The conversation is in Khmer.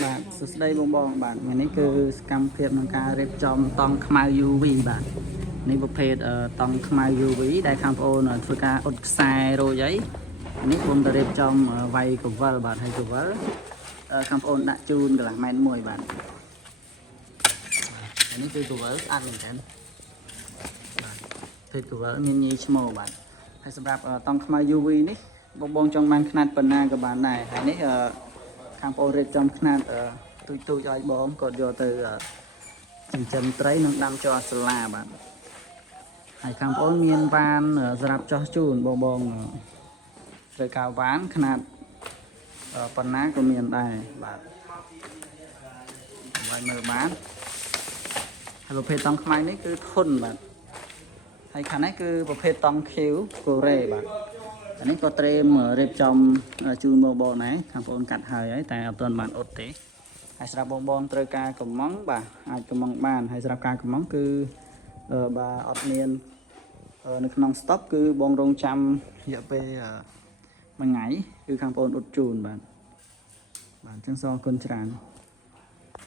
បាទសួស្តីបងបាទថ្ងៃនេះគឺសកម្មភាពក្នុងការរៀបចំតង់ខ្មៅ UV បាទនេះប្រភេទតង់ខ្មៅ UV ដែលខាងប្អូនធ្វើការអ៊ុតខ្សែរយអីនេះបងទៅរៀបចំវាយកវលបាទហើយកវលខាងប្អូនដាក់ជូនកន្លះម៉ែត្រមួយបាទនេះគឺកវលស្អាតមែនទែនបាទភេទកវលមានញីឈ្មោះបាទហើយសម្រាប់តង់ខ្មៅ UV នេះបងចង់បានຂະຫນាត់ប៉ុណ្ណាក៏បានដែរហើយនេះខាងប្អូនរៀបចំຂະຫນាត់ទូចឲ្យបងគាត់យកទៅចិញ្ចឹមត្រីនិងដាំចោលសាឡាបាទហើយខាងប្អូនមានវ៉ានសម្រាប់ចោះជូនបងត្រូវការវ៉ានຂະຫນាត់ប៉ុណ្ណាក៏មានដែរបាទហើយមើលបានហើយប្រភេទតង់ខ្មៅនេះគឺធន់បាទហើយខាងនេះគឺប្រភេទតង់ខៀវកូរ៉េបាទអានេះក៏ត្រៀមរៀបចំជូនបងដែរខាងបងកាត់ហើយតែអត់ទាន់បានអ៊ុតទេហើយសម្រាប់បងត្រូវការកំងបាទអាចកំងបានហើយសម្រាប់ការកំងគឺបាទអត់មាននៅក្នុងស្តុកគឺបងរងចាំរយៈពេល1ថ្ងៃគឺខាងបងអ៊ុតជូនបាទអញ្ចឹងសូមអរគុណច្រើន